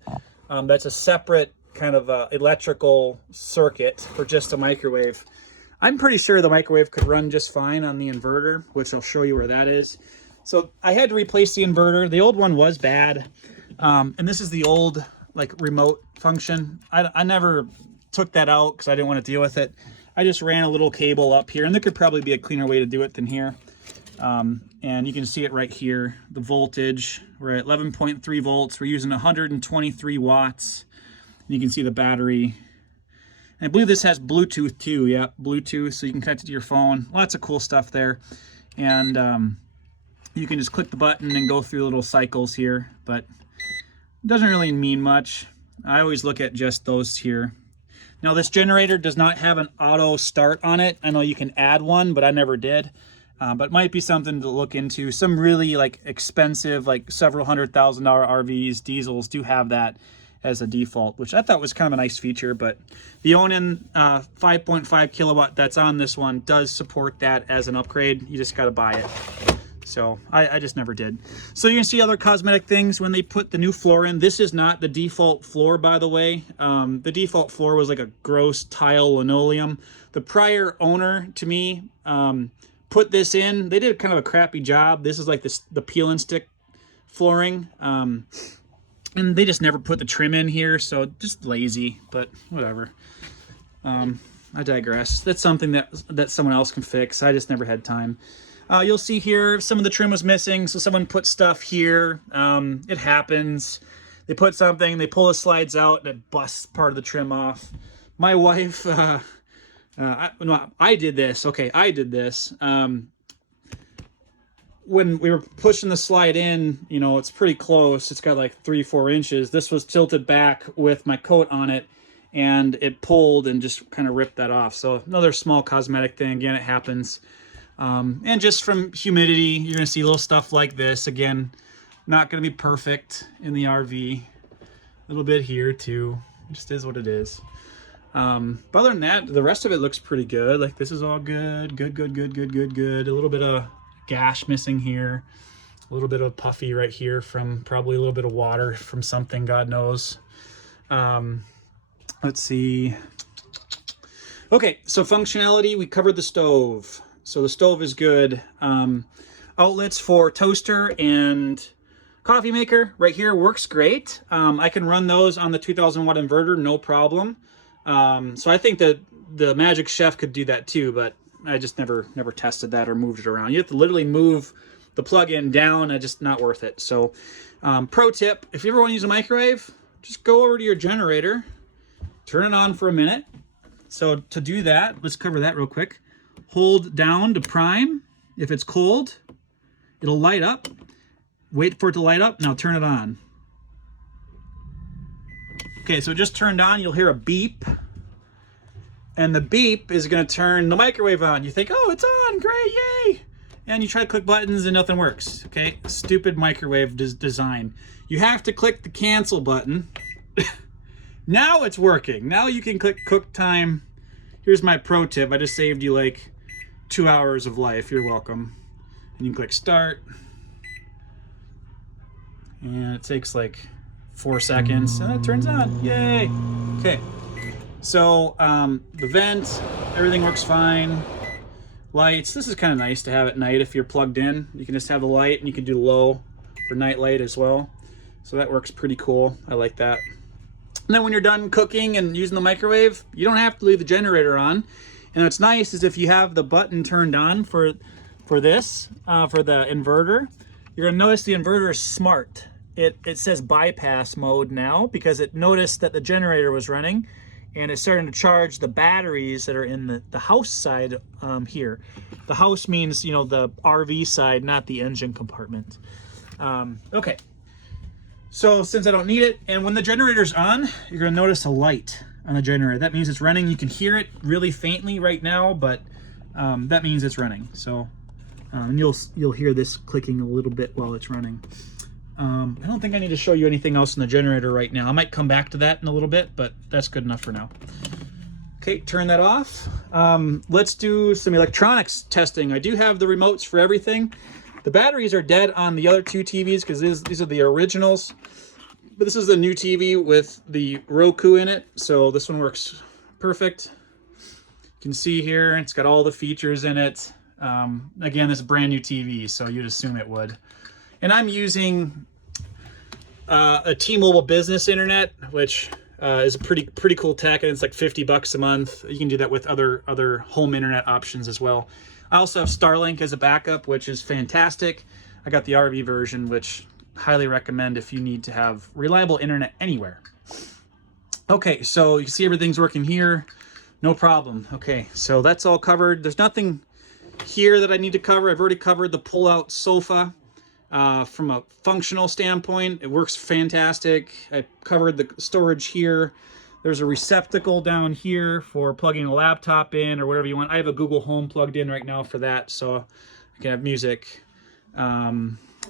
That's a separate kind of electrical circuit for just a microwave. I'm pretty sure the microwave could run just fine on the inverter, which I'll show you where that is. So I had to replace the inverter. The old one was bad. And this is the old like remote function. I never took that out because I didn't want to deal with it. I just ran a little cable up here, and there could probably be a cleaner way to do it than here. And you can see it right here, the voltage. We're at 11.3 volts. We're using 123 watts. And you can see the battery. And I believe this has Bluetooth too. Yeah, Bluetooth, so you can connect it to your phone. Lots of cool stuff there. And you can just click the button and go through little cycles here, but it doesn't really mean much. I always look at just those here. Now this generator does not have an auto start on it. I know you can add one, but I never did. But it might be something to look into. Some really like expensive, like several $100,000 RVs, diesels do have that as a default, which I thought was kind of a nice feature. But the Onan 5.5 kilowatt that's on this one does support that as an upgrade. You just got to buy it. So I just never did. So you can see other cosmetic things when they put the new floor in. This is not the default floor, by the way. The default floor was like a gross tile linoleum. The prior owner, to me, put this in. They did kind of a crappy job. This is like the peel and stick flooring. And they just never put the trim in here, so just lazy, but whatever. I digress. That's something that someone else can fix. I just never had time. You'll see here some of the trim was missing, so someone put stuff here. It happens. They put something, they pull the slides out, and it busts part of the trim off. My wife, I did this. Okay, I did this. When we were pushing the slide in, you know, it's pretty close. It's got like 3-4 inches. This was tilted back with my coat on it, and it pulled and just kind of ripped that off. So another small cosmetic thing. Again, it happens. And just from humidity, you're going to see little stuff like this. Again, not going to be perfect in the RV. A little bit here too. It just is what it is. But other than that, the rest of it looks pretty good. Like this is all good. Good. A little bit of gash missing here. A little bit of puffy right here from probably a little bit of water from something, God knows. Let's see. Okay, so functionality, we covered the stove. So the stove is good. Outlets for toaster and coffee maker right here works great. I can run those on the 2000 watt inverter, no problem. So I think that the Magic Chef could do that too, but I just never tested that or moved it around. You have to literally move the plug-in down. It's just not worth it. So pro tip, if you ever want to use a microwave, just go over to your generator, turn it on for a minute. So to do that, let's cover that real quick. Hold down to prime. If it's cold, it'll light up. Wait for it to light up. Now turn it on. Okay, so it just turned on. You'll hear a beep. And the beep is going to turn the microwave on. You think, oh, it's on. Great, yay. And you try to click buttons and nothing works. Okay, stupid microwave design. You have to click the cancel button. Now it's working. Now you can click cook time. Here's my pro tip. I just saved you like 2 hours of life. You're welcome. And you can click start. And it takes like 4 seconds. And it turns on. Yay. Okay. So the vent, everything works fine. Lights. This is kind of nice to have at night if you're plugged in. You can just have the light and you can do low for night light as well. So that works pretty cool. I like that. And then when you're done cooking and using the microwave, you don't have to leave the generator on. And what's nice is if you have the button turned on for this, for the inverter, you're gonna notice the inverter is smart. It says bypass mode now because it noticed that the generator was running and it's starting to charge the batteries that are in the house side here. The house means, you know, the RV side, not the engine compartment. Okay. So since I don't need it, and when the generator's on, you're gonna notice a light on the generator. That means it's running. You can hear it really faintly right now, but that means it's running. So and you'll hear this clicking a little bit while it's running. I don't think I need to show you anything else in the generator right now. I might come back to that in a little bit, but that's good enough for now. Okay, turn that off. Let's do some electronics testing. I do have the remotes for everything. The batteries are dead on the other two TVs because these are the originals. But this is the new TV with the Roku in it, so this one works perfect. You can see here, it's got all the features in it. Again, this is a brand new TV, so you'd assume it would. And I'm using a T-Mobile business internet, which is a pretty cool tech, and it's like $50 a month. You can do that with other home internet options as well. I also have Starlink as a backup, which is fantastic. I got the RV version, which highly recommend if you need to have reliable internet anywhere. Okay, so you can see everything's working here. No problem. Okay, so that's all covered. There's nothing here that I need to cover. I've already covered the pull-out sofa. From a functional standpoint, it works fantastic. I covered the storage here. There's a receptacle down here for plugging a laptop in or whatever you want. I have a Google Home plugged in right now for that, so I can have music.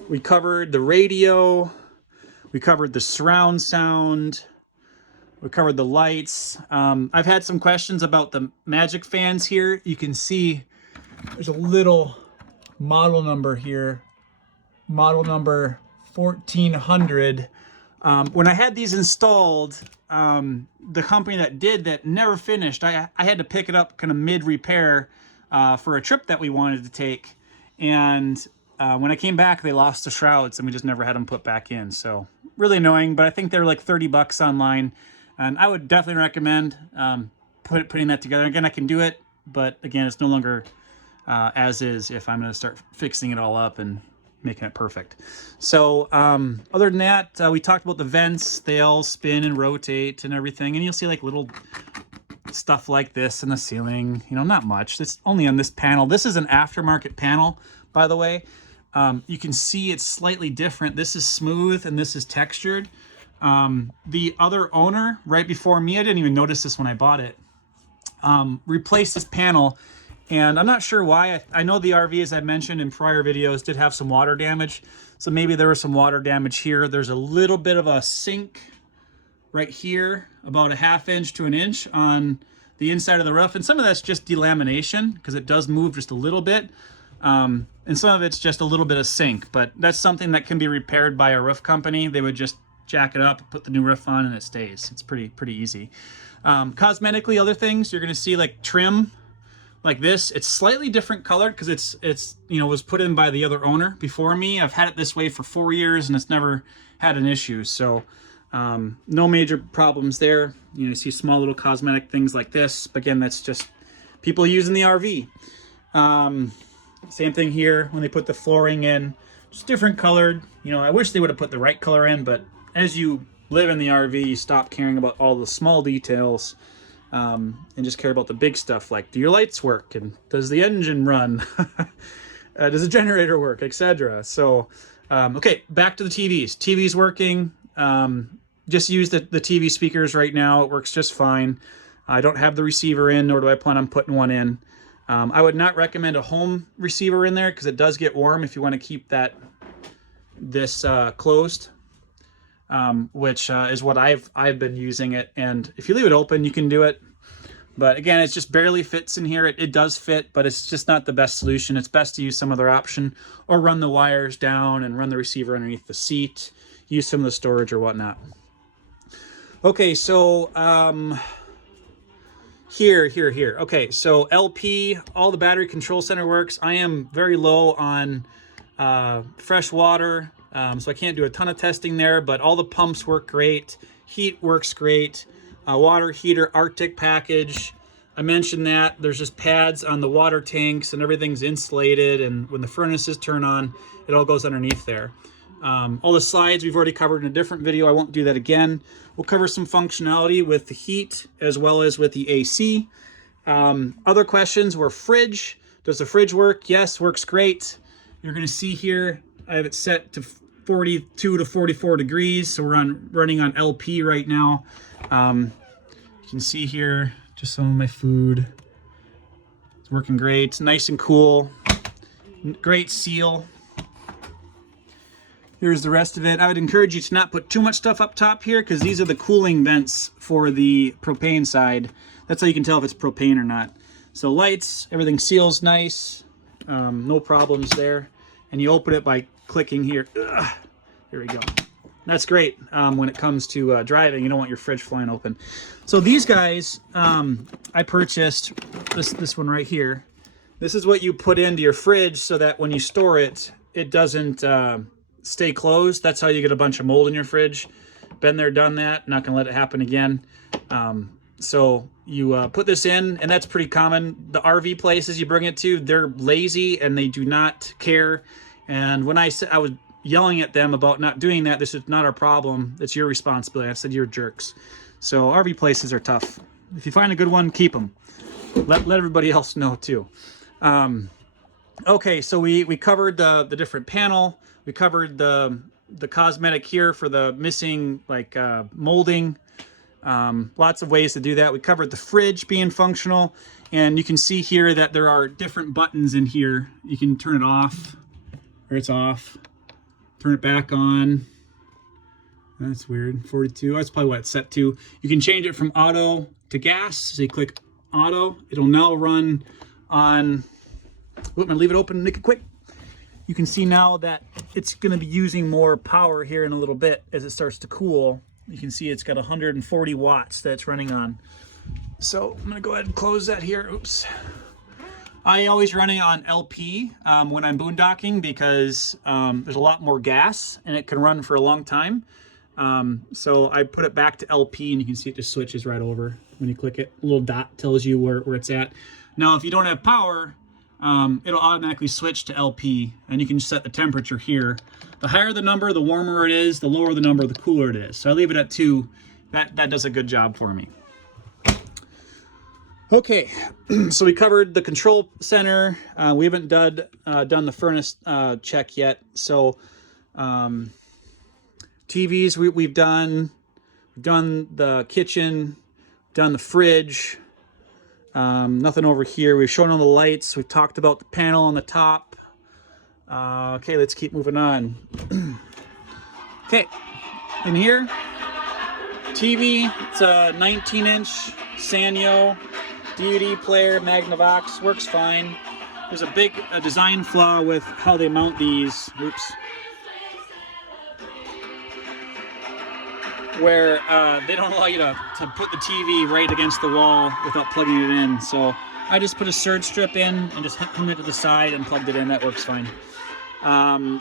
We covered the radio. We covered the surround sound. We covered the lights. I've had some questions about the Magic fans here. You can see there's a little model number here. Model number 1400. When I had these installed, the company that did that never finished. I had to pick it up kind of mid-repair for a trip that we wanted to take. And when I came back, they lost the shrouds and we just never had them put back in. So really annoying, but I think they were like $30 online. And I would definitely recommend putting that together. Again, I can do it, but again, it's no longer as is if I'm going to start fixing it all up and making it perfect. So other than that, we talked about the vents. They all spin and rotate and everything. And you'll see like little stuff like this in the ceiling. You know, not much. It's only on this panel. This is an aftermarket panel, by the way. You can see it's slightly different. This is smooth and this is textured. The other owner, right before me, I didn't even notice this when I bought it, replaced this panel. And I'm not sure why. I know the RV, as I mentioned in prior videos, did have some water damage. So maybe there was some water damage here. There's a little bit of a sink right here, about a ½ inch to an inch on the inside of the roof. And some of that's just delamination because it does move just a little bit. And some of it's just a little bit of sink. But that's something that can be repaired by a roof company. They would just jack it up, put the new roof on, and it stays. It's pretty easy. Cosmetically, other things, you're going to see like trim. Like this, it's slightly different colored because it's you know, was put in by the other owner before me. I've had it this way for 4 years and it's never had an issue. So no major problems there. You see small little cosmetic things like this. But again, that's just people using the RV. Same thing here when they put the flooring in, just different colored. You know, I wish they would have put the right color in, but as you live in the RV, you stop caring about all the small details. And just care about the big stuff like, do your lights work and does the engine run? Does the generator work, etc. So okay, back to the TVs. TV's working. Just use the TV speakers right now. It works just fine. I don't have the receiver in, nor do I plan on putting one in. I would not recommend a home receiver in there because it does get warm if you want to keep this closed. Which is what I've been using it, and if you leave it open you can do it, but again it just barely fits in here. It does fit, but it's just not the best solution. It's best to use some other option or run the wires down and run the receiver underneath the seat, use some of the storage or whatnot. Okay, so here. Okay, so LP, all the battery control center works. I am very low on fresh water. So I can't do a ton of testing there, but all the pumps work great. Heat works great. Water heater, Arctic package. I mentioned that. There's just pads on the water tanks and everything's insulated. And when the furnaces turn on, it all goes underneath there. All the slides we've already covered in a different video. I won't do that again. We'll cover some functionality with the heat as well as with the AC. Other questions were fridge. Does the fridge work? Yes, works great. You're going to see here, I have it set to 42 to 44 degrees, so we're running on LP right now. You can see here just some of my food. It's working great. It's nice and cool. Great seal. Here's the rest of it. I would encourage you to not put too much stuff up top here because these are the cooling vents for the propane side. That's how you can tell if it's propane or not. So lights, everything seals nice. No problems there. And you open it by clicking here. Ugh, here we go. That's great when it comes to driving. You don't want your fridge flying open. So these guys, I purchased this one right here. This is what you put into your fridge so that when you store it, it doesn't stay closed. That's how you get a bunch of mold in your fridge. Been there, done that. Not gonna let it happen again. So you put this in, and that's pretty common. The RV places you bring it to, they're lazy and they do not care. And when I said, I was yelling at them about not doing that, this is not our problem. It's your responsibility. I said, you're jerks. So RV places are tough. If you find a good one, keep them. Let everybody else know too. Okay, so we covered the different panel. We covered the cosmetic here for the missing like molding. Lots of ways to do that. We covered the fridge being functional, and you can see here that there are different buttons in here. You can turn it off, or it's off. Turn it back on. That's weird. 42. That's probably what it's set to. You can change it from auto to gas. So you click auto. It'll now run on. I'm gonna leave it open and make it quick. You can see now that it's going to be using more power here in a little bit as it starts to cool. You can see it's got 140 watts that it's running on. So I'm going to go ahead and close that here. Oops. I always run it on LP when I'm boondocking because there's a lot more gas and it can run for a long time. So I put it back to LP, and you can see it just switches right over when you click it. A little dot tells you where it's at. Now, if you don't have power, it'll automatically switch to LP, and you can set the temperature here. The higher the number, the warmer it is. The lower the number, the cooler it is. So I leave it at 2. That does a good job for me. Okay, so we covered the control center. We haven't done the furnace check yet. So TVs we've done. We've done the kitchen, done the fridge. Nothing over here. We've shown on the lights. We've talked about the panel on the top. Okay, let's keep moving on. Okay, in here, TV. It's a 19-inch Sanyo DVD player, Magnavox. Works fine. There's a big design flaw with how they mount these. Oops. Where they don't allow you to put the TV right against the wall without plugging it in. So I just put a surge strip in and just hung it to the side and plugged it in. That works fine.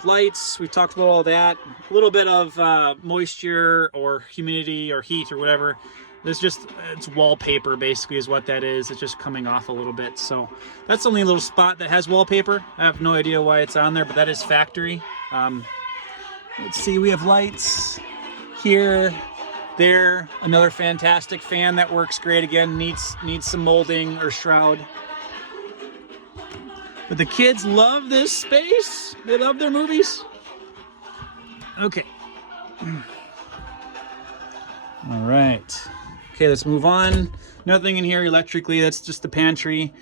Lights, we talked about all that. A little bit of moisture or humidity or heat or whatever. It's wallpaper basically is what that is. It's just coming off a little bit. So that's only a little spot that has wallpaper. I have no idea why it's on there, but that is factory. Let's see, we have lights here, there. Another fantastic fan that works great. Again, needs some molding or shroud. But the kids love this space. They love their movies. Okay. All right. Okay, let's move on. Nothing in here electrically. That's just the pantry.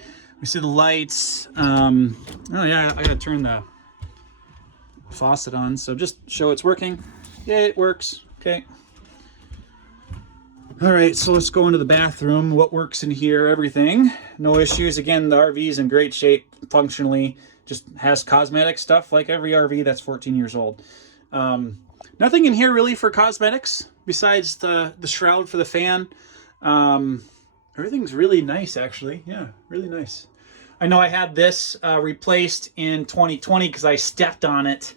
We see the lights. Oh yeah, I gotta turn the faucet on. So just show it's working. Yeah, it works. Okay. All right, so let's go into the bathroom. What works in here? Everything. No issues. Again, the RV is in great shape functionally. Just has cosmetic stuff like every RV that's 14 years old. Nothing in here really for cosmetics besides the shroud for the fan. Everything's really nice, actually. Yeah, really nice. I know I had this replaced in 2020 because I stepped on it.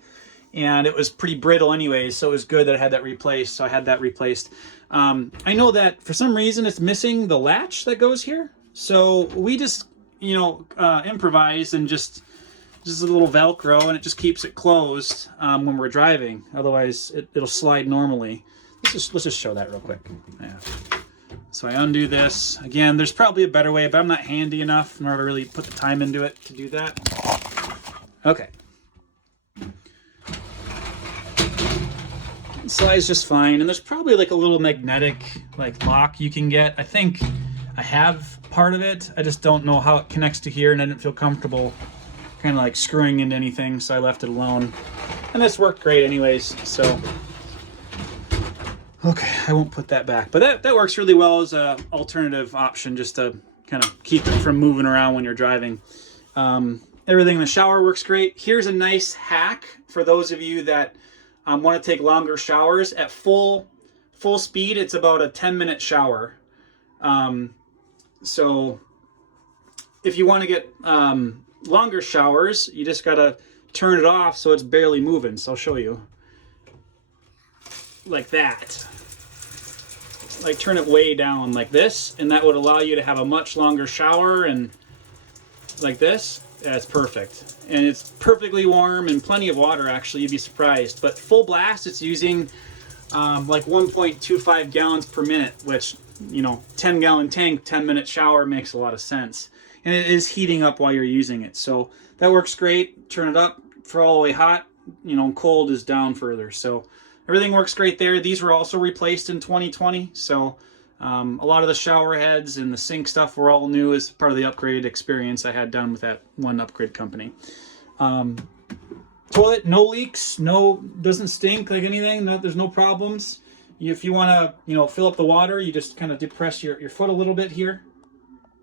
And it was pretty brittle anyways, so it was good that I had that replaced. So I had that replaced. I know that for some reason it's missing the latch that goes here. So we just, improvised and just a little Velcro, and it just keeps it closed when we're driving. Otherwise, it'll slide normally. Let's just show that real quick. Yeah. So I undo this. Again, there's probably a better way, but I'm not handy enough nor to really put the time into it to do that. Okay. Slides just fine, and there's probably like a little magnetic like lock you can get. I think I have part of it. I just don't know how it connects to here, and I didn't feel comfortable kind of like screwing into anything, so I left it alone. And this worked great anyways, so okay, I won't put that back. But that works really well as an alternative option, just to kind of keep it from moving around when you're driving. Everything in the shower works great. Here's a nice hack for those of you that want to take longer showers. At full speed, it's about a 10-minute shower. So if you want to get longer showers, you just gotta turn it off so it's barely moving. So I'll show you. Like that. Like turn it way down like this, and that would allow you to have a much longer shower, and like this. That's perfect. And it's perfectly warm and plenty of water, actually. You'd be surprised. But full blast, it's using like 1.25 gallons per minute, which, you know, 10-gallon tank, 10-minute shower makes a lot of sense. And it is heating up while you're using it. So that works great. Turn it up for all the way hot. You know, cold is down further. So everything works great there. These were also replaced in 2020. So a lot of the shower heads and the sink stuff were all new as part of the upgrade experience I had done with that one upgrade company. Toilet, no leaks, doesn't stink like anything. No, there's no problems. If you want to, you know, fill up the water, you just kind of depress your foot a little bit here,